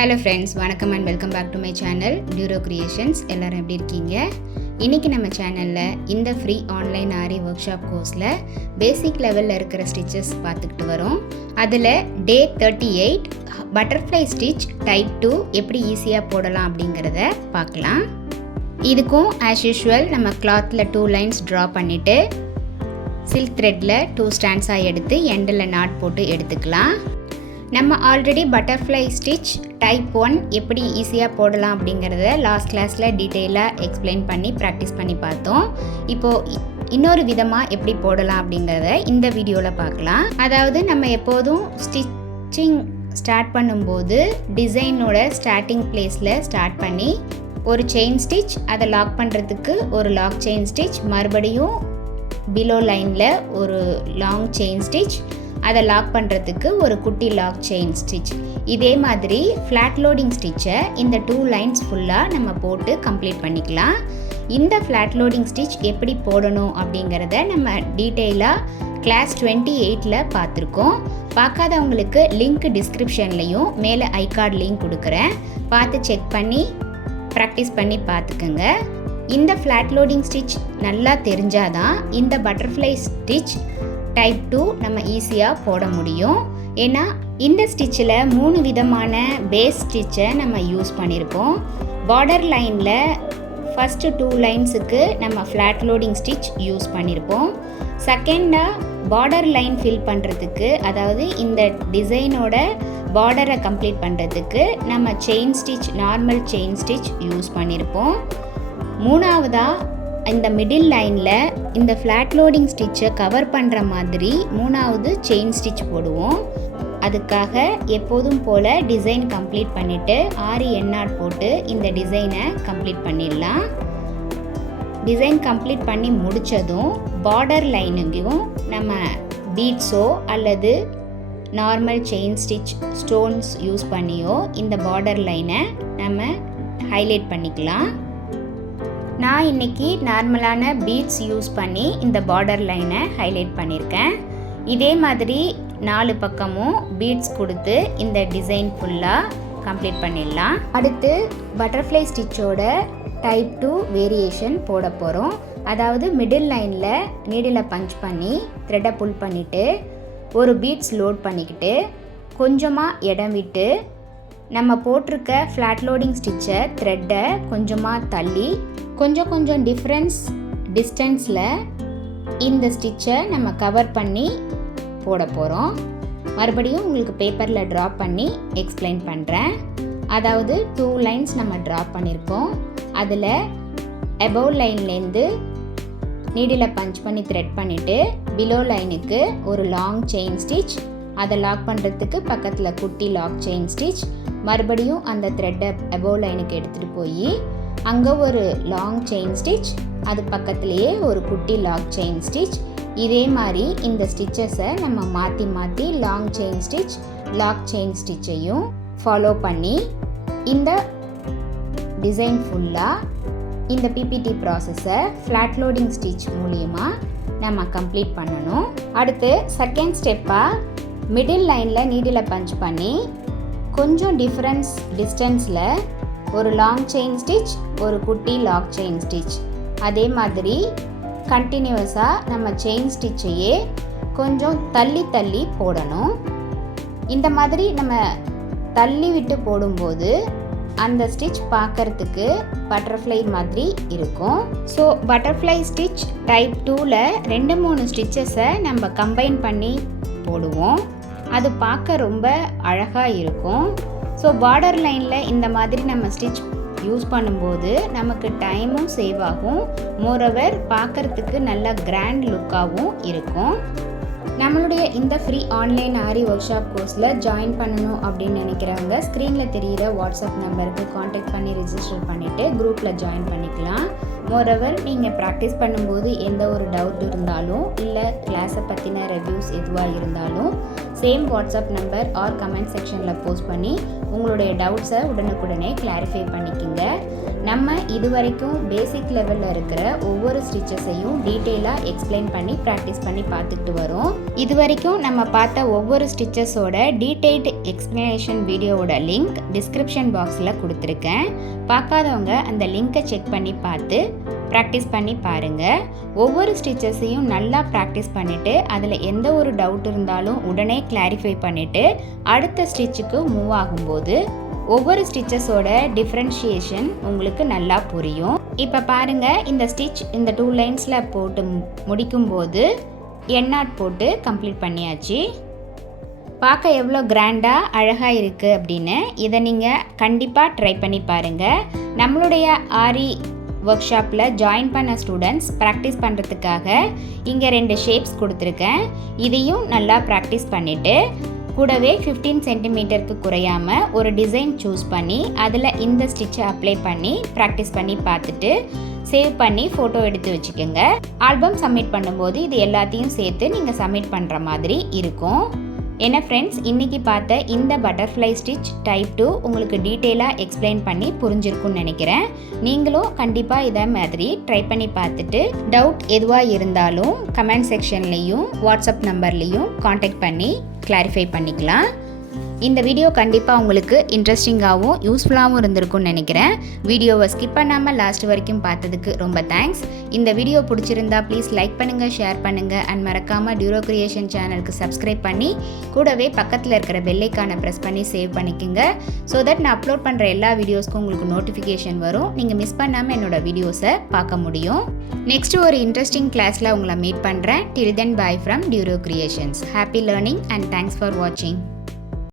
Hello friends, வணக்கம் and welcome back to my channel டியூரோ creations. எல்லோரும் எப்படி இருக்கீங்க? இன்றைக்கி நம்ம சேனலில் இந்த free online aari workshop கோர்ஸில் பேசிக் லெவலில் இருக்கிற ஸ்டிச்சஸ் பார்த்துக்கிட்டு வரோம். அதில் டே 38 பட்டர்ஃப்ளை ஸ்டிச் டைப் 2 எப்படி ஈஸியாக போடலாம் அப்படிங்கிறத பார்க்கலாம். இதுக்கும் ஆஸ் யூஷுவல் நம்ம கிளாத்தில் 2 லைன்ஸ் ட்ரா பண்ணிவிட்டு சில்க் த்ரெட்டில் 2 ஸ்டாண்ட்ஸாக எடுத்து எண்டில் நாட் போட்டு எடுத்துக்கலாம். நம்ம ஆல்ரெடி பட்டர்ஃப்ளை ஸ்டிச் டைப் 1 எப்படி ஈஸியாக போடலாம் அப்படிங்கிறத லாஸ்ட் கிளாஸில் டீட்டெயிலாக எக்ஸ்பிளைன் பண்ணி ப்ராக்டிஸ் பண்ணி பார்த்தோம். இப்போது இன்னொரு விதமாக எப்படி போடலாம் அப்படிங்கிறத இந்த வீடியோவில் பார்க்கலாம். அதாவது நம்ம எப்போதும் ஸ்டிச்சிங் ஸ்டார்ட் பண்ணும்போது டிசைனோட ஸ்டார்டிங் பிளேஸில் ஸ்டார்ட் பண்ணி ஒரு செயின் ஸ்டிச், அதை லாக் பண்ணுறதுக்கு ஒரு லாக் செயின் ஸ்டிச், மறுபடியும் பிலோ லைனில் ஒரு லாங் செயின் ஸ்டிச், அதை லாக் பண்ணுறதுக்கு ஒரு குட்டி லாக் செயின் ஸ்டிச். இதே மாதிரி ஃப்ளாட் லோடிங் ஸ்டிச்சை இந்த 2 லைன்ஸ் ஃபுல்லாக நம்ம போட்டு கம்ப்ளீட் பண்ணிக்கலாம். இந்த ஃப்ளாட் லோடிங் ஸ்டிச் எப்படி போடணும் அப்படிங்கிறத நம்ம டீட்டெயிலாக கிளாஸ் 28ல் பார்த்துருக்கோம். பார்க்காதவங்களுக்கு லிங்க் டிஸ்கிரிப்ஷன்லேயும் மேலே ஐகார்ட் லிங்க் கொடுக்குறேன், பார்த்து செக் பண்ணி ப்ராக்டிஸ் பண்ணி பார்த்துக்குங்க. இந்த ஃப்ளாட் லோடிங் ஸ்டிச் நல்லா தெரிஞ்சாதான் இந்த பட்டர்ஃப்ளை ஸ்டிச் டைப் 2 நம்ம ஈஸியாக போட முடியும். ஏன்னா இந்த ஸ்டிச்சில் 3 விதமான பேஸ் ஸ்டிச்சை நம்ம யூஸ் பண்ணியிருப்போம். பார்டர் லைனில் ஃபஸ்ட்டு 2 லைன்ஸுக்கு நம்ம ஃப்ளாட் லோடிங் ஸ்டிச் யூஸ் பண்ணியிருப்போம். செகண்டாக பார்டர் லைன் ஃபில் பண்ணுறதுக்கு, அதாவது இந்த டிசைனோட பார்டரை கம்ப்ளீட் பண்ணுறதுக்கு நம்ம chain stitch, normal chain stitch use பண்ணியிருப்போம். மூணாவதாக இந்த மிடில் லைனில் இந்த ஃப்ளாட் லோடிங் ஸ்டிச்சை கவர் பண்ணுற மாதிரி 3வது செயின் ஸ்டிச் போடுவோம். அதுக்காக எப்போதும் போல் டிசைன் கம்ப்ளீட் பண்ணிவிட்டு ஆரி எண்ணாட் போட்டு இந்த டிசைனை கம்ப்ளீட் பண்ணிடலாம். டிசைன் கம்ப்ளீட் பண்ணி முடித்ததும் பார்டர் லைனுக்கும் நம்ம பீட்ஸோ அல்லது normal chain stitch stones use பண்ணியோ இந்த பார்டர் லைனை நம்ம ஹைலைட் பண்ணிக்கலாம். நான் இன்றைக்கி நார்மலான பீட்ஸ் யூஸ் பண்ணி இந்த பார்டர் லைனை ஹைலைட் பண்ணியிருக்கேன். இதே மாதிரி 4 பக்கமும் பீட்ஸ் கொடுத்து இந்த டிசைன் ஃபுல்லாக கம்ப்ளீட் பண்ணிடலாம். அடுத்து பட்டர்ஃப்ளை ஸ்டிச்சோட டைப் 2 வேரியேஷன் போட போகிறோம். அதாவது மிடில் லைனில் நீடில் பஞ்ச் பண்ணி த்ரெட்டை புல் பண்ணிவிட்டு ஒரு பீட்ஸ் லோட் பண்ணிக்கிட்டு கொஞ்சமாக இடம் விட்டு நம்ம போட்டிருக்க ஃப்ளாட் லோடிங் ஸ்டிச்சை த்ரெட்டை கொஞ்சமாக தள்ளி கொஞ்சம் டிஸ்டன்ஸில் இந்த ஸ்டிச்சை நம்ம கவர் பண்ணி போட போகிறோம். மறுபடியும் உங்களுக்கு பேப்பரில் ட்ரா பண்ணி எக்ஸ்பிளைன் பண்ணுறேன். அதாவது 2 லைன்ஸ் நம்ம ட்ரா பண்ணியிருக்கோம். அதில் அபவ் லைன்லேருந்து நீடில் பஞ்ச் பண்ணி த்ரெட் பண்ணிவிட்டு பிலோ லைனுக்கு ஒரு லாங் செயின் ஸ்டிச், அதை லாக் பண்ணுறதுக்கு பக்கத்தில் குட்டி லாக் செயின் ஸ்டிச், மறுபடியும் அந்த த்ரெட்டை அபவ் லைனுக்கு எடுத்துகிட்டு போய் அங்கே ஒரு லாங் செயின் ஸ்டிச், அது பக்கத்துலேயே ஒரு குட்டி லாக் செயின் ஸ்டிச். இதே மாதிரி இந்த ஸ்டிச்சஸை நம்ம மாற்றி long chain stitch, lock chain ஸ்டிச்சையும் ஃபாலோ பண்ணி இந்த டிசைன் ஃபுல்லாக இந்த பிபிடி ப்ராசஸை ஃப்ளாட் லோடிங் ஸ்டிச் மூலியமாக நம்ம கம்ப்ளீட் பண்ணணும். அடுத்து செகண்ட் ஸ்டெப்பாக மிடில் லைனில் நீடில் பஞ்ச் பண்ணி கொஞ்சம் டிஸ்டன்ஸில் ஒரு லாங் செயின் ஸ்டிச், ஒரு குட்டி லாக் செயின் ஸ்டிச். அதே மாதிரி கண்டினியூஸாக நம்ம செயின் ஸ்டிச்சையே கொஞ்சம் தள்ளி போடணும். இந்த மாதிரி நம்ம தள்ளி விட்டு போடும்போது அந்த ஸ்டிச் பார்க்குறதுக்கு பட்டர்ஃப்ளை மாதிரி இருக்கும். ஸோ பட்டர்ஃப்ளை ஸ்டிச் டைப் 2ல் 2-3 ஸ்டிச்சஸை நம்ம கம்பைன் பண்ணி போடுவோம். அது பார்க்க ரொம்ப அழகாக இருக்கும். ஸோ பார்டர் லைனில் இந்த மாதிரி நம்ம ஸ்டிச் யூஸ் பண்ணும்போது நமக்கு டைமும் சேவ் ஆகும். மோரோவர் பார்க்குறதுக்கு நல்ல கிராண்ட் லுக்காகவும் இருக்கும். நம்மளுடைய இந்த free online aari workshop கோர்ஸில் ஜாயின் பண்ணணும் அப்படின்னு நினைக்கிறவங்க ஸ்க்ரீனில் தெரிகிற வாட்ஸ்அப் நம்பருக்கு காண்டாக்ட் பண்ணி ரிஜிஸ்டர் பண்ணிவிட்டு குரூப்பில் ஜாயின் பண்ணிக்கலாம். மோரோவர் நீங்கள் ப்ராக்டிஸ் பண்ணும்போது எந்த ஒரு டவுட் இருந்தாலும் இல்லை கிளாஸை பற்றின ரிவ்யூஸ் எதுவாக இருந்தாலும் same WhatsApp number or comment செக்ஷனில் போஸ்ட் பண்ணி உங்களுடைய டவுட்ஸை உடனுக்குடனே கிளாரிஃபை பண்ணிக்கோங்க. நம்ம இதுவரைக்கும் பேசிக் லெவலில் இருக்கிற ஒவ்வொரு ஸ்டிச்சஸையும் டீட்டெயிலாக எக்ஸ்பிளைன் பண்ணி ப்ராக்டிஸ் பண்ணி பார்த்துக்கிட்டு வரோம். இது வரைக்கும் நம்ம பார்த்த ஒவ்வொரு ஸ்டிச்சஸோட டீட்டெயில்டு எக்ஸ்பிளனேஷன் வீடியோவோட லிங்க் டிஸ்கிரிப்ஷன் பாக்ஸில் கொடுத்துருக்கேன். பார்க்காதவங்க அந்த லிங்கை செக் பண்ணி பார்த்து ப்ராக்டிஸ் பண்ணி பாருங்கள். ஒவ்வொரு ஸ்டிச்சஸையும் நல்லா ப்ராக்டிஸ் பண்ணிவிட்டு அதில் எந்த ஒரு டவுட் இருந்தாலும் உடனே கிளாரிஃபை பண்ணிவிட்டு அடுத்த ஸ்டிச்சுக்கு மூவ் ஆகும்போது ஒவ்வொரு ஸ்டிச்சஸோட டிஃப்ரென்ஷியேஷன் உங்களுக்கு நல்லா புரியும். இப்போ பாருங்கள், இந்த ஸ்டிச் இந்த 2 லைன்ஸில் போட்டு முடிக்கும்போது எண்ணாட் போட்டு கம்ப்ளீட் பண்ணியாச்சு. பார்க்க எவ்வளோ கிராண்டாக அழகாக இருக்குது அப்படின்னு இதை நீங்கள் கண்டிப்பாக ட்ரை பண்ணி பாருங்கள். நம்மளுடைய ஆரி ஒர்க் ஷாப்பில் ஜாயின் பண்ண ஸ்டூடெண்ட்ஸ் ப்ராக்டிஸ் பண்ணுறதுக்காக இங்கே 2 ஷேப்ஸ் கொடுத்துருக்கேன். இதையும் நல்லா ப்ராக்டிஸ் பண்ணிவிட்டு கூடவே 15 சென்டிமீட்டருக்கு குறையாமல் ஒரு டிசைன் சூஸ் பண்ணி அதில் இந்த ஸ்டிச்சை அப்ளை பண்ணி ப்ராக்டிஸ் பண்ணி பார்த்துட்டு சேவ் பண்ணி ஃபோட்டோ எடுத்து வச்சுக்கோங்க. ஆல்பம் சப்மிட் பண்ணும்போது இது எல்லாத்தையும் சேர்த்து நீங்கள் சப்மிட் பண்ணுற மாதிரி இருக்கும். என்ன ஃப்ரெண்ட்ஸ், இன்றைக்கி பார்த்த இந்த பட்டர்ஃப்ளை ஸ்டிச் டைப் 2 உங்களுக்கு டீட்டெயிலாக எக்ஸ்பிளைன் பண்ணி புரிஞ்சிருக்குன்னு நினைக்கிறேன். நீங்களும் கண்டிப்பாக இதை மாதிரி ட்ரை பண்ணி பார்த்துட்டு டவுட் எதுவாக இருந்தாலும் கமெண்ட் செக்ஷன்லேயும் வாட்ஸ்அப் நம்பர்லேயும் காண்டாக்ட் பண்ணி கிளாரிஃபை பண்ணிக்கலாம். இந்த வீடியோ கண்டிப்பாக உங்களுக்கு இன்ட்ரெஸ்டிங்காகவும் யூஸ்ஃபுல்லாகவும் இருந்திருக்கும்னு நினைக்கிறேன். வீடியோவை ஸ்கிப் பண்ணாமல் லாஸ்ட் வரைக்கும் பார்த்ததுக்கு ரொம்ப தேங்க்ஸ். இந்த வீடியோ பிடிச்சிருந்தா ப்ளீஸ் லைக் பண்ணுங்கள், ஷேர் பண்ணுங்கள் அண்ட் மறக்காமல் டியூரோ கிரியேஷன் சேனலுக்கு சப்ஸ்கிரைப் பண்ணி கூடவே பக்கத்தில் இருக்கிற பெல் ஐகானை ப்ரெஸ் பண்ணி சேவ் பண்ணிக்கோங்க. ஸோ தட் நான் அப்லோட் பண்ணுற எல்லா வீடியோஸ்க்கும் உங்களுக்கு நோட்டிஃபிகேஷன் வரும். நீங்கள் மிஸ் பண்ணாமல் என்னோடய வீடியோஸை பார்க்க முடியும். நெக்ஸ்ட்டு ஒரு இன்ட்ரெஸ்டிங் கிளாஸில் உங்களை மீட் பண்ணுறேன். Till then bye from Duro Creations. Happy learning and thanks for வாட்சிங்.